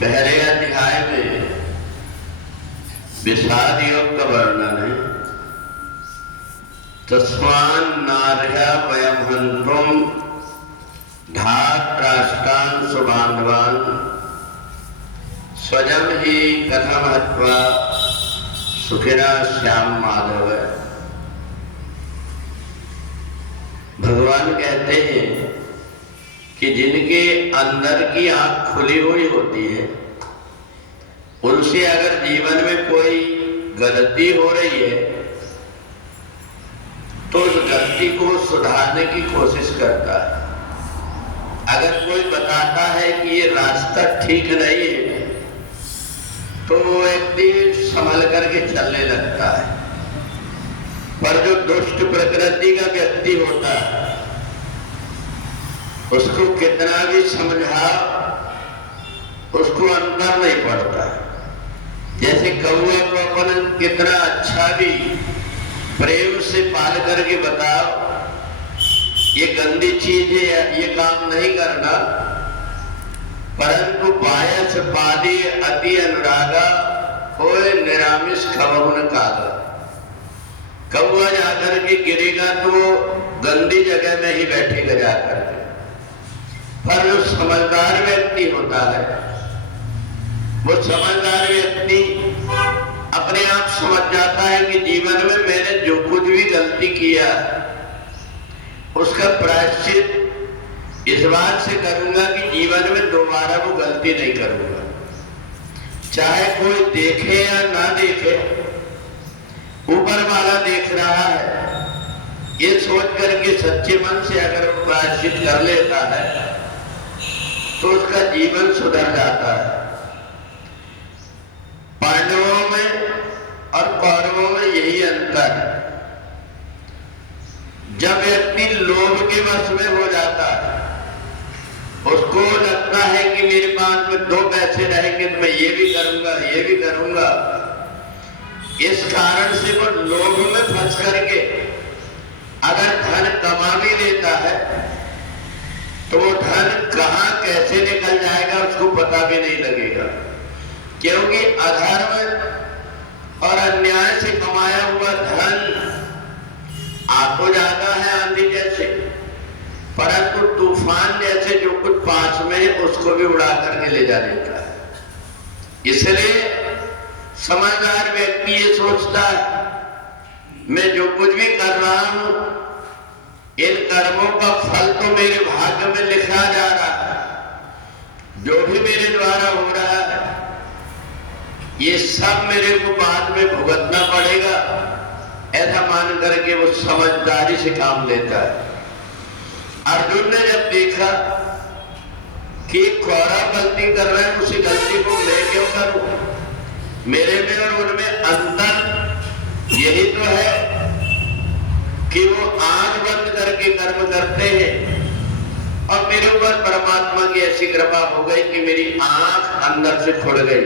पहले अध्याय में विषाद योग का वर्णन है। तस्मान् नार्या वयं हन्तुं धार्तराष्ट्रान् सुबान्धवान् स्वयं ही कथम हत्वा सुखिना श्याम माधव। भगवान कहते हैं कि जिनके अंदर की आंख खुली हुई होती है, उनसे अगर जीवन में कोई गलती हो रही है तो उस गलती को सुधारने की कोशिश करता है। अगर कोई बताता है कि ये रास्ता ठीक नहीं है तो वो व्यक्ति संभल करके चलने लगता है। पर जो दुष्ट प्रकृति का व्यक्ति होता है, उसको कितना भी समझाओ उसको अंतर नहीं पड़ता। जैसे कौवे को अपन कितना अच्छा भी प्रेम से पाल करके बताओ ये गंदी चीज है, ये काम नहीं करना, परंतु बायस पादी अति अनुरागा होए निरामिष खबहुन कागा। कौवा जाकर के गिरेगा तो गंदी जगह में ही बैठेगा जाकर के। पर जो समझदार व्यक्ति होता है, वो समझदार व्यक्ति अपने आप समझ जाता है कि जीवन में मैंने जो कुछ भी गलती किया उसका प्रायश्चित इस बात से करूंगा कि जीवन में दोबारा वो गलती नहीं करूंगा। चाहे कोई देखे या ना देखे, ऊपर वाला देख रहा है, ये सोच करके सच्चे मन से अगर वो प्रायश्चित कर लेता है तो उसका जीवन सुधर जाता है। पांडवों में और कौरवों में यही अंतर है। जब व्यक्ति लोभ के वश में हो जाता है, उसको लगता है कि मेरे पास में 2 पैसे रहेंगे तो मैं ये भी करूंगा, ये भी करूंगा। इस कारण से वो लोभ में फंस करके अगर धन कमा भी लेता है तो वो धन कहां कैसे निकल जाएगा उसको पता भी नहीं लगेगा, क्योंकि अधर्म और अन्याय से कमाया हुआ धन आ तो जाता है आंधी जैसे, परंतु तूफान जैसे जो कुछ पास में है उसको भी उड़ा करके ले जा देता है। इसलिए समझदार व्यक्ति ये सोचता है मैं जो कुछ भी कर रहा हूं इन कर्मों का फल तो मेरे भाग्य में लिखा जा रहा है। जो भी मेरे द्वारा हो रहा है ये सब मेरे को बाद में भुगतना पड़ेगा, ऐसा मान करके वो समझदारी से काम लेता है। अर्जुन ने जब देखा कि कौरव गलती कर रहे हैं, उसी गलती को मैं क्यों करूं, मेरे में और उनमें अंतर यही तो है कि वो आंख बंद करके कर्म करते हैं और मेरे ऊपर परमात्मा की ऐसी कृपा हो गई कि मेरी आंख अंदर से खुल गई।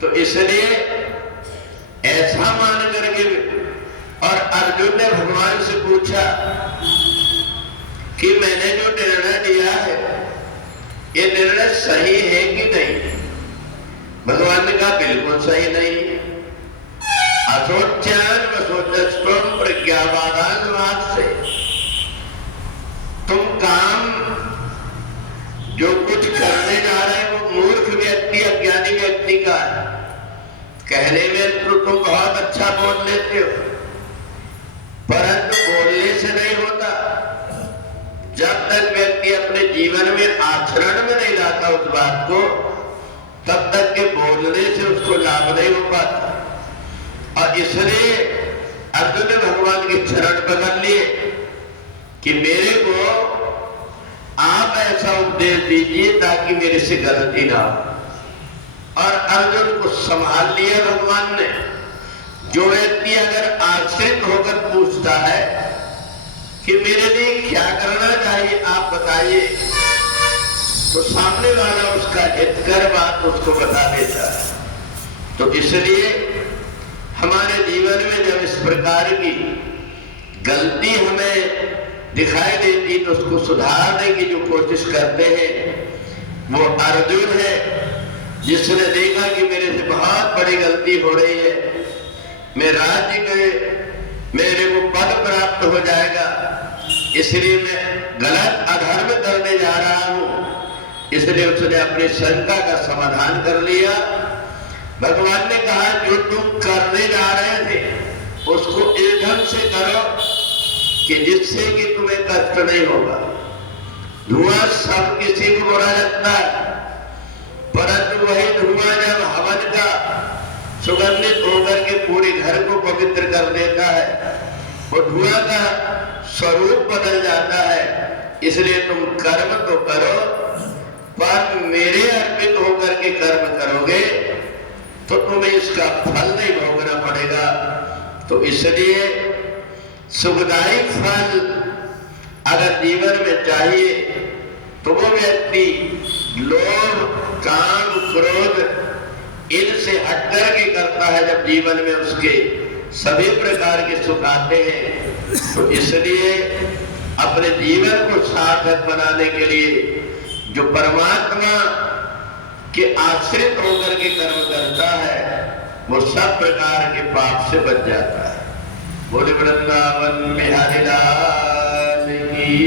तो इसलिए ऐसा मान करके, और अर्जुन ने भगवान से पूछा कि मैंने जो निर्णय लिया है ये निर्णय सही है कि नहीं। भगवान ने कहा बिल्कुल सही नहीं। असोच्यान वसोचस्त्वं प्रज्ञावादान से तुम काम जो कुछ करने जा रहे हैं वो मूर्ख व्यक्ति, अज्ञानी व्यक्ति का है। कहने में तो तुम बहुत अच्छा बोल लेते हो, परंतु बोलने से नहीं होता। जब तक व्यक्ति अपने जीवन में आचरण में नहीं लाता उस बात को, तब तक के बोलने से उसको लाभ नहीं हो पाता। और इसलिए अर्जुन ने भगवान के चरण पकड़ लिए कि मेरे को आप ऐसा उपदेश दीजिए ताकि मेरे से गलती ना हो। और अर्जुन को संभाल लिया भगवान ने। जो व्यक्ति अगर आश्रित होकर पूछता है कि मेरे लिए क्या करना चाहिए आप बताइए, तो सामने वाला उसका हितकर बात उसको बता देता है। तो इसलिए हमारे जीवन में जब इस प्रकार की गलती हमें दिखाई देती तो उसको सुधारने की जो कोशिश करते हैं वो अर्जुन है। जिसने देखा कि मेरे से बहुत बड़ी गलती हो रही है, मैं राज्य के मेरे को पद प्राप्त हो जाएगा, इसलिए मैं गलत अधर्म करने जा रहा हूं, इसलिए उसने अपनी शंका का समाधान कर लिया। भगवान ने कहा जो तुम करने जा रहे थे उसको इस ढंग से करो कि जिससे कि तुम्हें कष्ट नहीं होगा। धुआं सब किसी को बुरा लगता है, परंतु वही धुआं जब हवन का सुगंधित होकर के पूरे घर को पवित्र कर देता है, वो धुआं का स्वरूप बदल जाता है। इसलिए तुम कर्म तो करो, पर मेरे अर्पित होकर के कर्म करोगे तो तुम्हें इसका फल नहीं भोगना पड़ेगा। तो इसलिए सुखदायी फल अगर जीवन में चाहिए तो वो व्यक्ति लोभ, काम, क्रोध इनसे हटकर के करता है। जब जीवन में उसके सभी प्रकार के सुख आते हैं तो इसलिए अपने जीवन को सार्थक बनाने के लिए जो परमात्मा के आश्रित होकर के कर्म करता है वो सब प्रकार के पाप से बच जाता है। बोले वृंदावन बिहारी लाल की